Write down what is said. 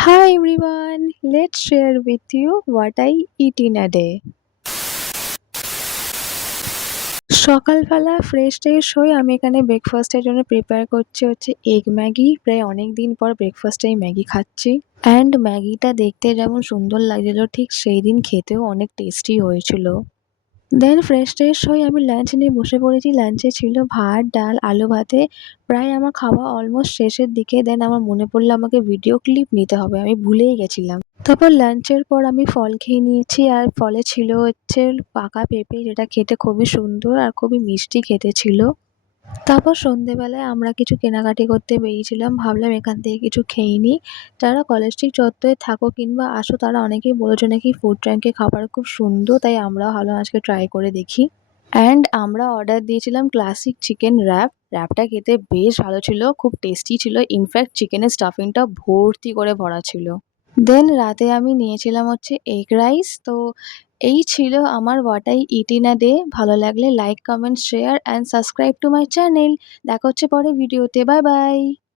Hi everyone, let's share with you what I eat in a day. সকালবেলা fresh হয়ে আমি এখানে ব্রেকফাস্টের জন্য প্রিপেয়ার করছি হচ্ছে এগ ম্যাগি। প্রায় অনেক দিন পর ব্রেকফাস্টে এই ম্যাগি খাচ্ছি। অ্যান্ড ম্যাগিটা দেখতে যেমন সুন্দর লাগছিল ঠিক সেই দিন খেতেও অনেক টেস্টি হয়েছিল। দেন ফ্রেশ হয়ে আমি লাঞ্চ নিয়ে বসে পড়েছি। লাঞ্চে ছিল ভাত, ডাল, আলু ভাতে। প্রায় আমার খাওয়া অলমোস্ট শেষের দিকে। দেন আমার মনে পড়লো আমাকে ভিডিও ক্লিপ নিতে হবে। আমি ভুলেই গেছিলাম। তারপর লাঞ্চের পর আমি ফল খেয়ে নিয়েছি। আর ফলে ছিল হচ্ছে পাকা পেঁপে, যেটা খেতে খুবই সুন্দর আর খুবই মিষ্টি খেতে ছিল। তারপর সন্ধেবেলায় আমরা কিছু কেনাকাটি করতে বেরিয়েছিলাম। ভাবলাম এখান থেকে কিছু খেয়ে নিই। যারা কলেজ স্ট্রিট চত্বরে থাকো কিংবা আসো তারা অনেকেই বলেছো নাকি ফুড ট্রাঙ্কের খাবার খুব সুন্দর, তাই আমরাও ভাবলাম আজকে ট্রাই করে দেখি। অ্যান্ড আমরা অর্ডার দিয়েছিলাম ক্লাসিক চিকেন র্যাপ। র্যাপটা খেতে বেশ ভালো ছিল, খুব টেস্টি ছিল। ইনফ্যাক্ট চিকেনের স্টাফিংটা ভর্তি করে ভরা ছিল। দেন রাতে আমি নিয়েছিলাম হচ্ছে এগ রাইস। তো এই ছিল আমার what I it in a day. ভালো লাগলে like, comment, share and subscribe to my channel. দেখা হচ্ছে পরে ভিডিওতে। Bye bye.